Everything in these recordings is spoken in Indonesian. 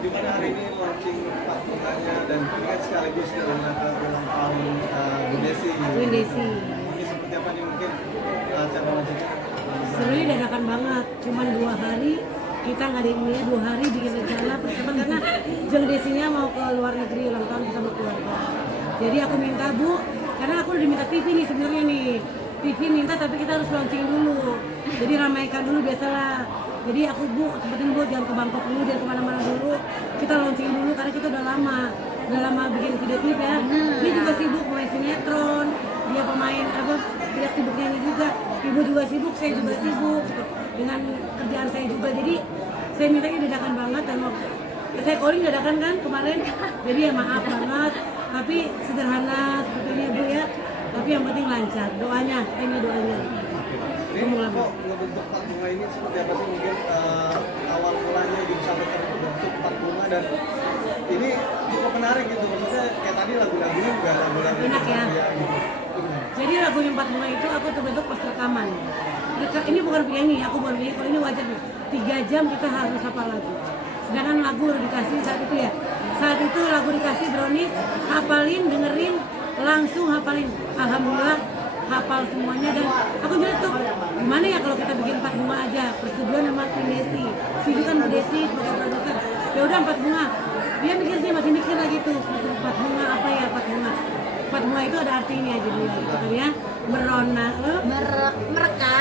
gimana hari ini launching patungannya dan ini kan sekaligus dengan ulang tahun Bu Desi. Bu Desi. Ini seperti apa nih mungkin cara launchingnya? Sebenarnya dadakan banget, cuman 2 hari kita ngadain ini 2 hari bikin rencana pertama karena Jeng Desinya mau ke luar negeri ulang tahun bersama keluarga. Jadi aku minta Bu, karena aku udah diminta TV nih sebenarnya nih. TV minta tapi kita harus launching dulu. Jadi ramaikan dulu biasalah. Jadi aku Bu, sempetin Bu jangan ke Bangkok dulu, jangan kemana-mana dulu. Kita launching dulu karena kita udah lama bikin video klip ya. Ini juga sibuk main sinetron, dia pemain apa, dia sibuk nyanyi juga. Ibu juga sibuk, saya juga sibuk dengan kerjaan saya juga. Jadi saya mintanya dadakan banget dan saya calling dadakan kan kemarin. Jadi ya maaf banget, tapi sederhana seperti ini Bu ya. Tapi yang penting lancar, doanya, ini doanya. Ini kok ngebentuk Pak Bunga ini seperti apa sih mungkin awal mulanya gitu sampai terbentuk Pak Bunga dan ini cukup menarik gitu maksudnya kayak tadi lagu-lagunya juga lagu-lagu Enak ya? Gitu. Jadi lagunya Empat Bunga itu aku terbentuk pas rekaman. Ini bukan penyanyi, aku bukan penyanyi, kalau ini wajar nih. 3 jam kita harus hafal lagu. Sedangkan lagu udah dikasih saat itu ya. Saat itu lagu dikasih Brownies, hafalin, dengerin, langsung hafalin. Alhamdulillah hafal semuanya dan aku nyetuk gimana ya kalau kita bikin 4 bunga aja, persetujuan sama Bu Desi, setuju kan Bu Desi sebagai produser. Ya udah 4 bunga. Dia mikir sih masih mikir lagi tuh 4 bunga apa ya 4 bunga. 4 bunga itu ada artinya jadi gitu kan ya. Merona, Mereka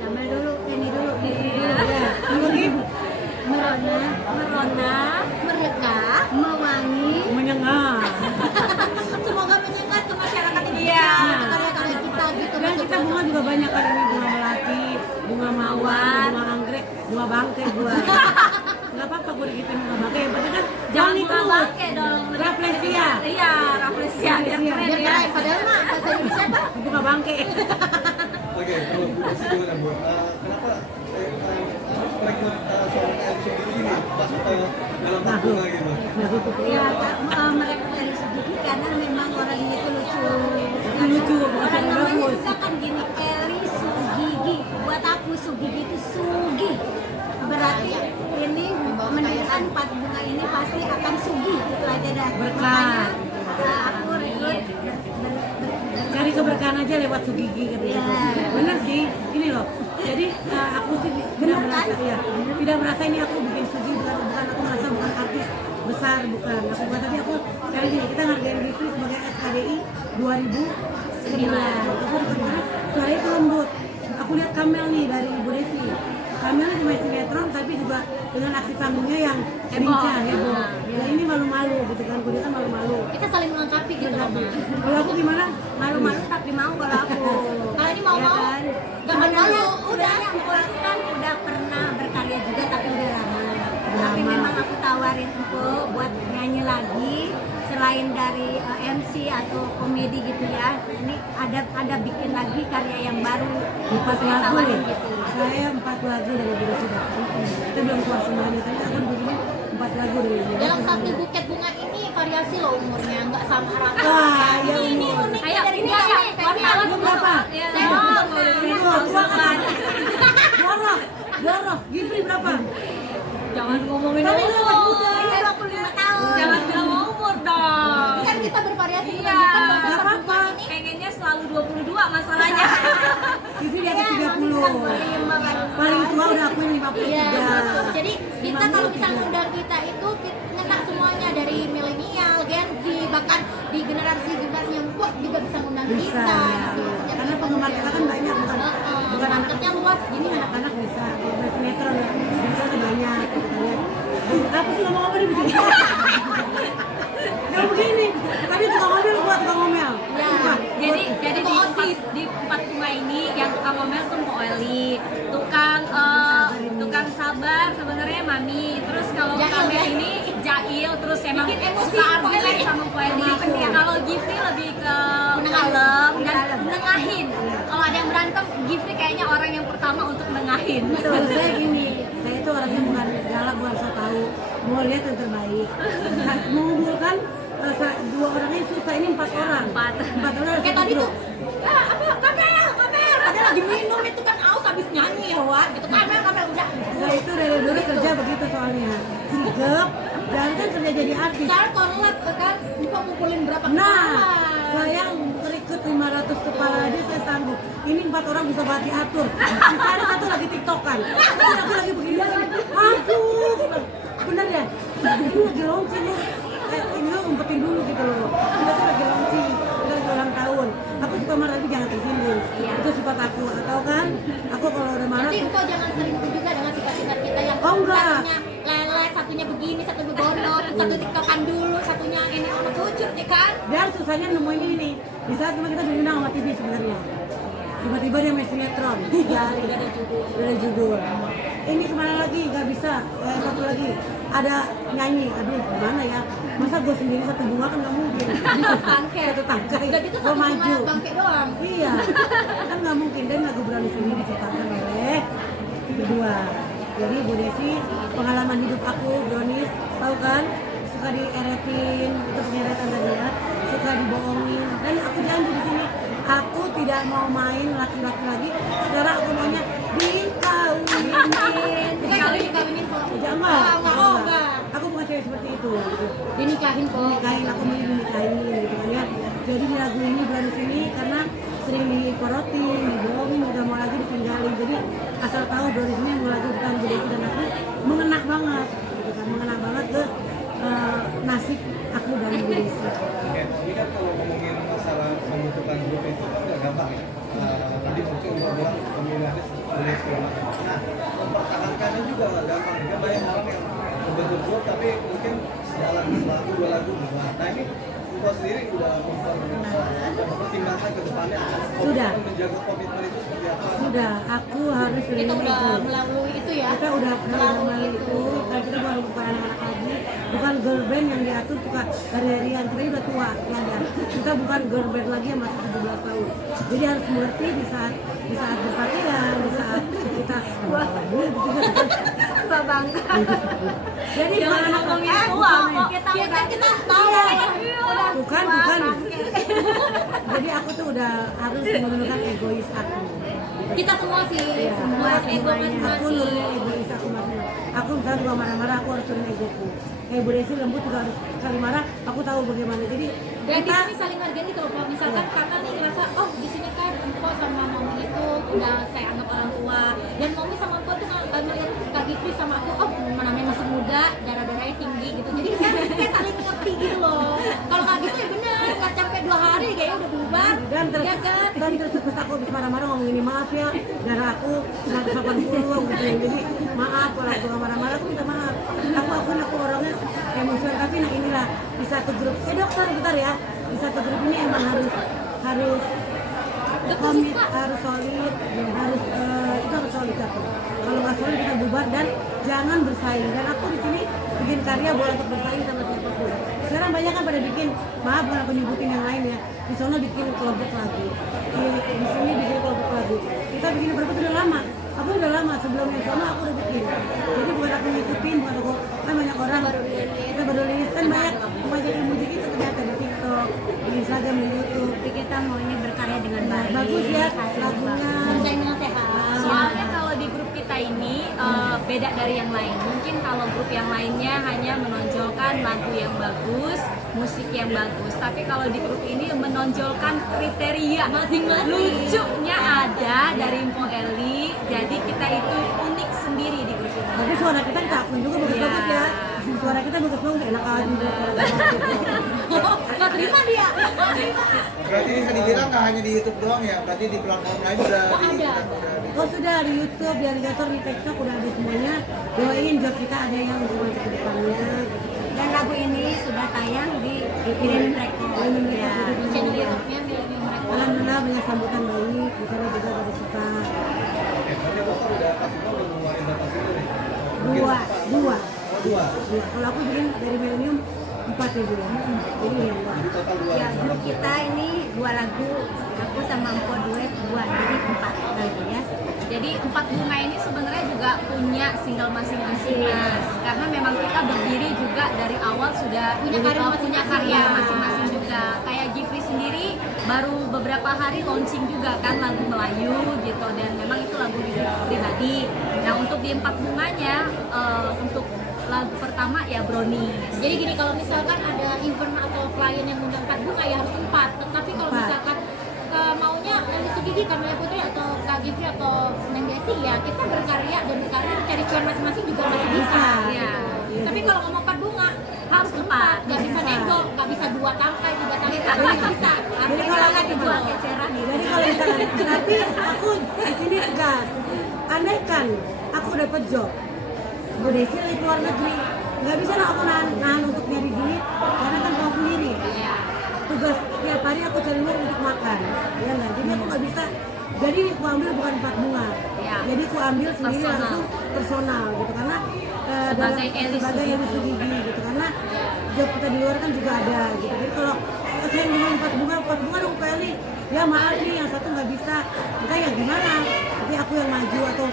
tambah dulu ini dulu di dulu ya. Mungkin merona mereka mewangi menyengah. semoga menyengat ke masyarakat Indonesia Iya. karya-karya kita gitu. Dan kita bunga juga banyak kali ini bunga melati, bunga mawar, bunga anggrek, bunga bangke gua. Enggak apa-apa gua digituin bunga bangke, yang penting kan Jangan itu bunga bangke dong. Rafflesia. Iya, Rafflesia biar keren Biar ya. keren. Padahal mah bahasa Indonesia apa? Bunga bangke. Oke, kalau Bu Desi gimana Bu? Kenapa rekrut seorang MC ini pas dalam Pak Bunga gitu? Ya, mereka dari sedikit karena memang orang ini tuh lucu. Lucu, Orang bukan namanya bagus. juga kan gini, Eli Sugigi. Buat aku Sugigi itu Sugi. Berarti ini menunjukkan 4 bunga ini pasti akan Sugi gitu aja dah. Berkah. Makanya aku rekrut Cari keberkahan aja lewat Sugigi katanya. Iya. Bener sih, ini loh. Jadi aku sih tidak merasa ya, tidak merasa ini aku bikin Sugi bukan aku merasa bukan artis besar bukan aku bukan tapi aku sekarang gini kita ngargain Givi sebagai SKDI 2009. Aku karena suaranya itu lembut. Aku lihat Kamel nih dari Bu Desi. Kamel di main sinetron tapi juga dengan aksi panggungnya yang lincah heboh. Dan ini malu-malu gitu kan, gue kan malu-malu. kita saling melengkapi gitu loh. Kalau aku gimana? Malu-malu tapi mau kalau aku. Kalau ini mau-mau, Ya kan? jangan malu. Udah memuaskan, udah pernah berkarya juga tapi udah lama. Tapi Lama. memang aku tawarin Empo buat nyanyi lagi selain dari MC atau komedi gitu ya. Ini ada bikin lagi karya yang baru. 4 Saya lagu tawarin nih. gitu. Saya 4 lagu dari Bu Desi. Kita belum keluar semuanya, tapi aku begini 4 lagu dari Bu Desi. Dalam satu buket bunga ini variasi loh umurnya, nggak sama rata. Wah, ya ini umur. uniknya dari dia ya. Lu berapa? Saya mau. Tua kan? Dorof, Gipri berapa? Jangan ngomongin Tapi lu umur. masih muda. Ini 25 tahun. Jangan bilang umur dong. Kan kita bervariasi. Iya. Gak apa-apa. Pengennya selalu 22 masalahnya. Gipri di atas 30. Paling tua udah akuin 53. Iya. Jadi kita kalau misalnya undang kita itu ngena semuanya dari milenial, Gen Z, bahkan di generasi yang tua juga bisa undang Bisa. kita. Karena penggemar kita kan banyak bukan anak Marketnya luas. ini anak-anak bisa. Kalau sinetron ya, bisa tuh banyak. Gitu ya. Apa sih ngomong apa nih begini? Yang begini, tapi tukang ngomel buat tukang ngomel. Ya. Jadi di 4 bunga ini yang tukang ngomel tuh Mbak Eli, tukang sabar sebenarnya Mami. Terus kalau Jail, Kamel ya? ini Jail, terus emang Bikin emosi, suka Mbak argumen Eli. sama Mbak Eli. Sama aku. Kalau Gifri lebih ke kalem dan nengahin. Kalau ada yang berantem, Gifri kayaknya orang yang pertama untuk nengahin. Betul, saya gini, saya itu orangnya bukan galak, bukan so tahu, mau lihat yang terbaik. Nah, mengumpulkan 2 orang ini susah, ini 4 orang. 4 orang. Kayak tadi tuh, kamera, ada lagi minum itu kan aus habis nyanyi ya Wak, gitu kamera udah. Saya itu dari dulu kerja begitu soalnya, sigap, Jangan kan kerja jadi artis. Sekarang korlap kan, Mpok ngumpulin berapa Nah, kepala? saya merekrut 500 kepala aja saya sanggup. Ini 4 orang bisa bati atur. Kita ada satu lagi tiktokan. Aku lagi begini. Aduh, bener ya? Ini lagi launching loh. Ini lo umpetin dulu gitu loh. Kita tuh lagi launching, kita lagi ulang tahun. Aku suka marah tapi jangan tersinggung. Itu sifat aku. Atau kan? Aku kalau udah marah Nanti tuh Mpok jangan selingkuh juga dengan sifat-sifat kita yang Oh, enggak. satunya lelet, satunya begini, satu begono, satu tiktokan dulu, satunya ini sama kucur ya kan? dan susahnya nemuin ini. Di saat kita diundang sama TV sebenarnya. Tiba-tiba dia main sinetron. Ya, udah ada judul. Ini kemana lagi? Gak bisa. Satu lagi ada nyanyi. Aduh, gimana ya? Masa gue sendiri satu bunga kan gak mungkin. Tangke. Satu tangkai. Udah gitu Gue satu maju. bunga bangke doang. Iya, kan nggak mungkin. Dan lagu Berani Sini diciptakan oleh berdua. Jadi Bu Desi, pengalaman hidup aku, Bronis, tahu kan? Suka dieretin, itu penyeretan tadi ya. Suka dibohongin. Dan aku janji di sini, aku tidak mau main laki-laki lagi. Sekarang aku maunya dikawinin. Dikawinin kok. Jangan Enggak. Aku bukan cewek seperti itu. Gitu. Dinikahin kok. Nikahin, aku mau dinikahin gitu kan ya. Jadi di lagu ini Berani Sini karena sering diporotin, dibohongin, udah mau lagi ditinggalin. Jadi asal tahu Berani Sini mau lagi bukan Bu Desi dan aku mengena banget gitu kan, mengena banget ke nasib aku dan Bu Desi. Oke, ini kan kalau ngomongin masalah pembentukan grup itu kan nggak gampang ya. Tadi mungkin Mbak bilang pemilihannya sulit segala macam. Nah, mempertahankannya juga nggak gampang. Kan banyak orang yang membentuk grup tapi mungkin sejalan lagu, 2 lagu bubar. Nah ini Mbak sendiri udah mempertimbangkan ke depannya Sudah. menjaga komitmen itu seperti apa? Sudah, aku harus Kita terima udah itu. melalui itu ya. Kita udah melalui itu, kan kita baru bukan anak-anak lagi, bukan girl band yang diatur suka hari-harian, kita udah tua, ya ada. Kita bukan girl band lagi yang masih 17 tahun. Jadi harus mengerti di saat berpakaian, di saat kita Mbak bangga. jadi bukan anak ngomongin lagi, tua, bukan kok Kita tahu Iya. udah bukan. bangke. Jadi aku tuh udah harus menurunkan egois aku. Kita semua sih, Iya, semua ego aku masing-masing. nurunin egois aku masing-masing. Aku misalnya juga marah-marah, aku harus turunin egoku. Kayak Bu Desi lembut juga harus sekali marah, aku tahu bagaimana. Jadi Dan di kita sini saling hargain gitu loh, Pak. Misalkan kakak nih ngerasa, oh di sini kan Empok sama Mami itu udah saya anggap orang tua. Dan Mami sama Empok tuh ngeliat Kak Gifri sama aku, oh namanya masih muda, darah-darahnya tinggi gitu. Jadi kan kayak saling ngerti gitu loh. Kalau nggak gitu ya bener, nggak sampai 2 hari kayaknya udah bubar. dan terus Ya kan? dan terus aku habis marah-marah ngomong ini maaf ya, darah aku 180 gitu. Jadi maaf kalau aku nggak marah-marah, aku minta maaf. Aku orangnya emosional, tapi nah inilah di satu grup. Dokter bentar ya, di satu grup ini emang harus komit, harus solid, harus itu harus solid aku. Kalau nggak solid kita bubar dan jangan bersaing. Dan aku di sini bikin karya boleh untuk bersaing sama siapapun. Sekarang banyak kan pada bikin, maaf bukan aku nyebutin yang lain ya. Di sana bikin kelompok lagu, di sini bikin kelompok lagu. Kita bikin berapa udah lama. Aku udah lama sebelum yang sana aku udah bikin. Jadi bukan aku ngikutin, bukan aku kan banyak orang kita baru rilis kan banyak yang musik itu ternyata di TikTok, di Instagram, di YouTube. Tapi kita maunya berkarya dengan baik. Bagus ya lagunya. Bersaing dengan sehat. Soalnya kalau di grup kita ini beda dari yang lain. Mungkin kalau grup yang lainnya hanya menonjolkan lagu yang bagus, musik yang bagus. Tapi kalau di grup ini menonjolkan kriteria Masing-masing. lucunya ada dari Mpo Eli. Jadi kita itu unik sendiri di grup ini. Tapi suara kita akun juga bagus-bagus ya. Suara kita bagus-bagus, enak aja. Nggak terima dia. Berarti bisa dibilang nggak hanya di YouTube doang ya, berarti di platform lain udah ada. Oh sudah di YouTube, di Alligator, di TikTok udah ada semuanya. Doain job kita ada yang untuk maju ke depannya. Dan lagu ini sudah tayang di Millennium Records. Millennium Ya, Records. di channel YouTube-nya Millennium Records. Alhamdulillah banyak sambutan baik, di sana juga pada suka. Oke, berarti Bapak udah pastinya udah ngeluarin data single nih. Dua. Dua. Kalau aku bikin dari Millennium 4 ya Bu ya. Jadi yang dua. Jadi total 2. Ya, grup kita ini 2 lagu, aku sama Empok duet 2, jadi 4 lagu ya. Jadi 4 bunga ini sebenarnya juga punya single masing-masing Mas. Karena memang kita berdiri juga dari awal sudah Punya karya punya masing-masing. karya masing-masing juga. Kayak Gifri sendiri baru beberapa hari launching juga kan lagu Melayu gitu, dan memang itu lagu pribadi. Nah untuk di 4 bunganya untuk lagu pertama ya Brownies. Jadi gini, kalau misalkan ada event atau klien yang undang 4 bunga ya harus 4. Tetapi kalau Empat. misalkan maunya Lisa Gigi, Kamila Putri atau Kak Gifri atau Neng Desi, ya kita berkarya dan berkarya cari cuan masing-masing juga masih bisa. Iya. Tapi kalau ngomong 4 bunga harus 4, nggak bisa nego, nggak bisa 2 tangkai, 3 tangkai, nggak bisa. Jadi kalau aku dijual eceran gitu. Jadi kalau misalnya, tapi aku di sini tegas. Andai kan aku dapat job, Bu Desi lagi keluar negeri, nggak bisa lah aku nahan untuk nyari duit, karena kan tahu sendiri. Tugas tiap hari aku cari uang untuk makan, ya nggak. Jadi aku nggak bisa. Jadi aku ambil bukan 4 bunga. Ya. Jadi aku ambil sendiri Personal. langsung personal gitu, karena Sebagai Elis sebagai Elis Gigi gitu, karena job kita di luar kan juga ada gitu. Jadi kalau saya ngomong 4 bunga dong Pak Eli, ya maaf nih yang satu nggak bisa, kita ya gimana? Tapi aku yang maju atau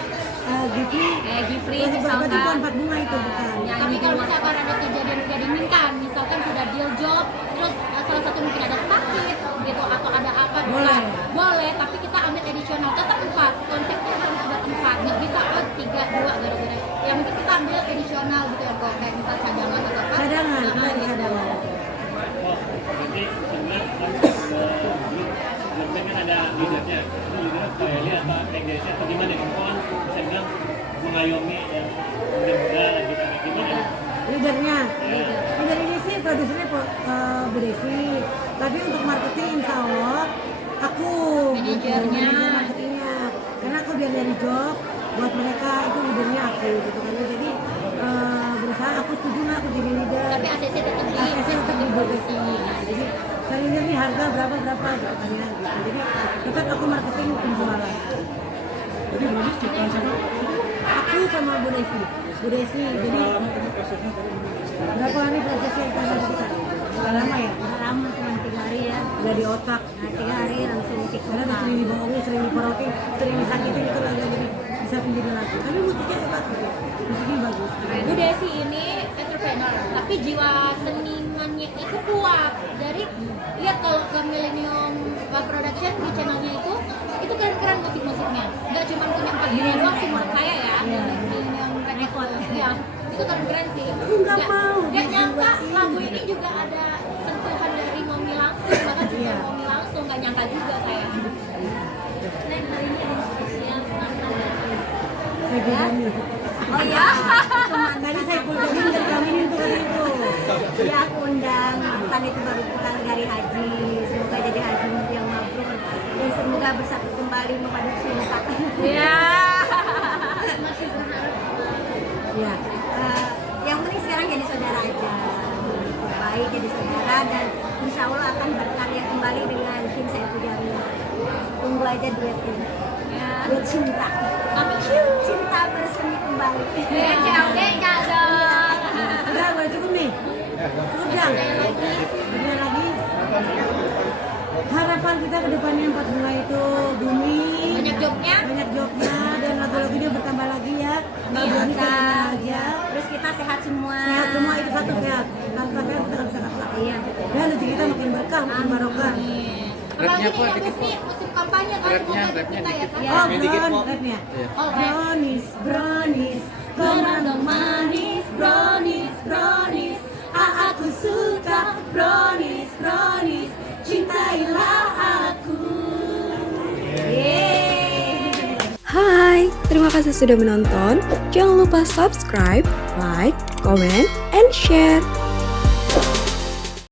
Gifri, Gifri berarti misalkan bukan 4 bunga itu bukan. Tapi kalau misalkan ada kejadian tidak diinginkan, misalkan sudah deal job, terus salah satu mungkin ada sakit gitu atau ada apa, Boleh. boleh. Tapi kita ambil additional, tetap 4. Konsepnya harus sudah 4, nggak bisa 3, 2 gara-gara. Ya mungkin kita ambil additional gitu ya, kalau kayak misal cadangan atau apa. Cadangan, kita ada gitu. cadangan. Oh, jadi sebenarnya grup kan ada leadernya. Itu leadernya Kak Eli atau Neng Desi atau gimana? Kamu kan bisa bilang mengayomi yang muda-muda lagi kayak gimana? Leadernya, leader ini sih produsernya Bu Desi, tapi untuk marketing insya Allah aku Manajernya. manajer marketingnya, karena aku biar nyari job buat mereka, itu leadernya aku gitu kan. Jadi berusaha aku setuju nggak aku jadi leader, Tapi ACC tetap di ACC tetap di Bu Desi. Jadi saya leader nih harga berapa gitu kan ya gitu. Jadi tetap aku marketing penjualan. Jadi Brownies ciptaan siapa? Aku sama Bu Desi. Jadi berapa hari prosesnya kita kita? Udah lama ya? lama cuma 3 hari ya. Udah di otak. Nah, 3 hari langsung Karena tiktok. udah sering dibohongi, sering diporotin, sering disakitin itu lagi jadi bisa menjadi lagu. Tapi musiknya hebat gitu. Musiknya bagus. Bu Desi ini entrepreneur, tapi jiwa senimannya itu kuat. Dari lihat kalau ke Millennium Production di channelnya itu keren-keren musik-musiknya. Nggak cuma punya 4 bunga doang sih menurut saya ya. Iya. Millennium Record, ya itu keren-keren sih. Aku nggak mau Nggak nyangka dijiwain. lagu ini juga ada sentuhan dari Momi langsung, bahkan juga Iya. Momi langsung. Nggak nyangka juga saya. Dan hari ini ada spesial mantan. Saya bedanya. Oh iya. Tadi saya kuliah dan kami itu kan itu. Ya aku undang mantan itu baru pulang dari haji. Semoga jadi haji yang mabrur dan semoga bersatu kembali menghadap cinta. Ya. Masih berharap. Ya. Yang penting sekarang jadi saudara aja. Baik jadi saudara dan insya Allah akan berkarya kembali dengan tim saya Jamil. Tunggu aja duet ini. Duet cinta. Cinta bersemi kembali. CLDK dong. Udah, boleh cukup nih. Cukup Jang. Ada lagi. Harapan kita ke depannya 4 bunga itu booming. Banyak jobnya. Banyak jobnya dan lagu-lagunya bertambah lagi ya. Nggak berani kita aja. Terus kita sehat semua. Sehat semua itu satu sehat. Tanpa sehat kita nggak bisa apa. Iya. Dan rezeki kita makin berkah, makin barokah. Apalagi nih yang musim kampanye kan semoga kita ya kan. Oh, dikit, Bron, Pop. rapnya. Oh, rap. Brownies, komando manis, brownies. Aku suka brownies, cintailah aku. Hai, terima kasih sudah menonton. Jangan lupa subscribe, like, comment, and share.